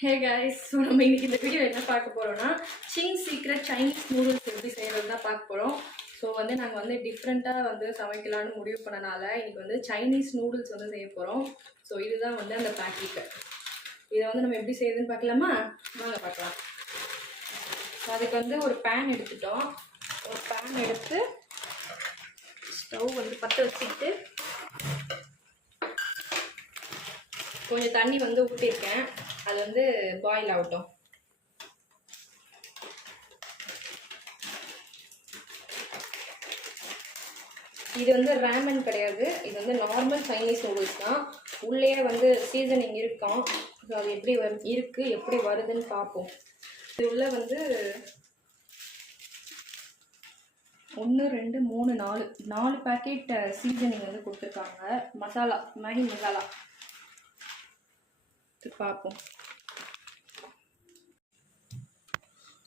Hey guys, so நம்ம இன்னைக்கு இந்த வீடியோ என்ன பார்க்க போகிறோம்னா சிங்ஸ் சீக்ரெட் சைனீஸ் நூடுல்ஸ் எப்படி செய்கிறது தான் பார்க்க போகிறோம். ஸோ வந்து நாங்கள் வந்து டிஃப்ரெண்ட்டாக வந்து சமைக்கலான்னு முடிவு பண்ணனால இன்னைக்கு வந்து சைனீஸ் நூடுல்ஸ் வந்து செய்ய போகிறோம். ஸோ இதுதான் வந்து அந்த பேக்கெட்டு. இதை வந்து நம்ம எப்படி செய்யுதுன்னு பார்க்கலாமா? வாங்க பார்க்கலாம். அதுக்கு வந்து ஒரு பேன் எடுத்துட்டோம். ஒரு பேன் எடுத்து ஸ்டவ் வந்து பற்ற வச்சுக்கிட்டு கொஞ்சம் தண்ணி வந்து ஊற்றிருக்கேன். அது வந்து பாயில் ஆகட்டும். இது வந்து ரேமன் கிடையாது, இது வந்து நார்மல் சைனீஸ் நூடுல்ஸ் தான். உள்ளே வந்து சீசனிங் இருக்கும். ஸோ அது எப்படி இருக்குது எப்படி வருதுன்னு பார்ப்போம். இது உள்ள வந்து 1 2 3 4 பேக்கெட் சீசனிங் வந்து கொடுத்துருக்காங்க. மசாலா, மேகி மசாலா பார்ப்போம்.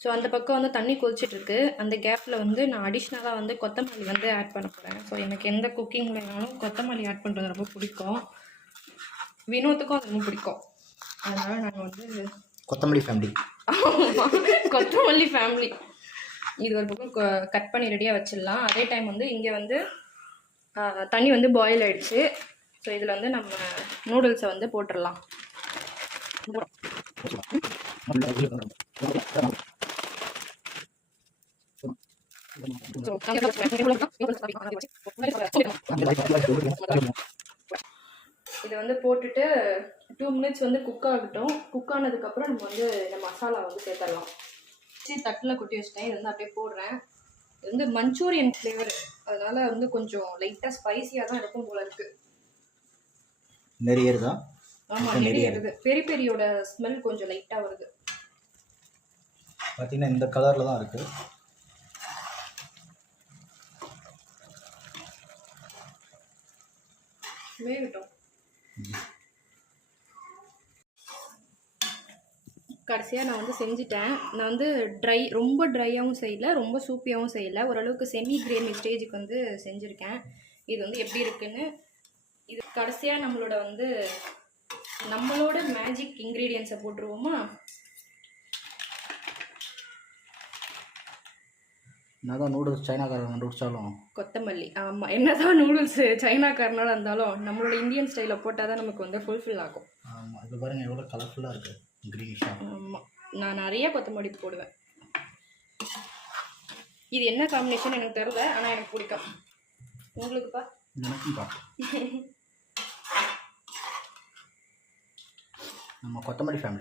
ஸோ அந்த பக்கம் வந்து தண்ணி கொதிச்சிட்ருக்கு. அந்த கேப்பில் வந்து நான் அடிஷ்னலாக வந்து கொத்தமல்லி வந்து ஆட் பண்ண போகிறேன். ஸோ எனக்கு எந்த குக்கிங்லனாலும் கொத்தமல்லி ஆட் பண்ணுறது ரொம்ப பிடிக்கும். வினோத்துக்கும் அது ரொம்ப பிடிக்கும். அதனால் நாங்கள் வந்து கொத்தமல்லி ஃபேமிலி. கொத்தமல்லி ஃபேமிலி. இது ஒரு பக்கம் கட் பண்ணி ரெடியாக வச்சிடலாம். அதே டைம் வந்து இங்கே வந்து தண்ணி வந்து பாயில் ஆகிடுச்சு. ஸோ இதில் வந்து நம்ம நூடுல்ஸை வந்து போட்டுடலாம். இதை வந்து போட்டுட்டு 2 மினிட்ஸ் வந்து குக் ஆகட்டும். குக் ஆனதுக்கப்புறம் நம்ம வந்து இந்த மசாலா வந்து சேர்த்துடலாம். தட்டில் கொட்டி வச்சிட்டேன். இது வந்து அப்படியே போடுறேன். இது வந்து மஞ்சூரியன் ஃப்ளேவர், அதனால வந்து கொஞ்சம் லைட்டாக ஸ்பைசியாக தான் இருக்கும் போல இருக்கு. நிறைய இருக்கா? ஆமாம், நிறைய இருக்குது. பெரி பெரியோட ஸ்மெல் கொஞ்சம் லைட்டாக வருது. பார்த்தீங்கன்னா இந்த கலரில் தான் இருக்குது. வேகட்டும். கடைசியாக நான் வந்து செஞ்சுட்டேன். நான் வந்து ரொம்ப ட்ரையாகவும் செய்யலை, ரொம்ப சூப்பியாகவும் செய்யலை. ஓரளவுக்கு செமி கிரேமி ஸ்டேஜுக்கு வந்து செஞ்சுருக்கேன். இது வந்து எப்படி இருக்குன்னு இது கடைசியாக நம்மளோட மேஜிக் இன்க்ரீடியன்ஸை போட்டுருவோமா? என்னதான் நூடுல்ஸ் சைனாக்காரங்க கண்டுபிடிச்சாலும் கொத்தமல்லி. ஆமாம், என்னதான் நூடுல்ஸ் சைனாக்காரனால இருந்தாலும் நம்மளோட இந்தியன் ஸ்டைலில் போட்டால் தான் நமக்கு வந்து ஃபுல்ஃபில் ஆகும். ஆமாம், இது பாருங்கள் எவ்வளோ கலர்ஃபுல்லாக இருக்குது, க்ரீனிஷாக. ஆமாம், நான் நிறைய கொத்தமல்லி போடுவேன். இது என்ன காம்பினேஷன் எனக்கு தெரியல, ஆனால் எனக்கு பிடிக்கும். உங்களுக்குப்பா? எனக்கும்பா. நம்ம கொத்தமல்லி ஃபேமிலி.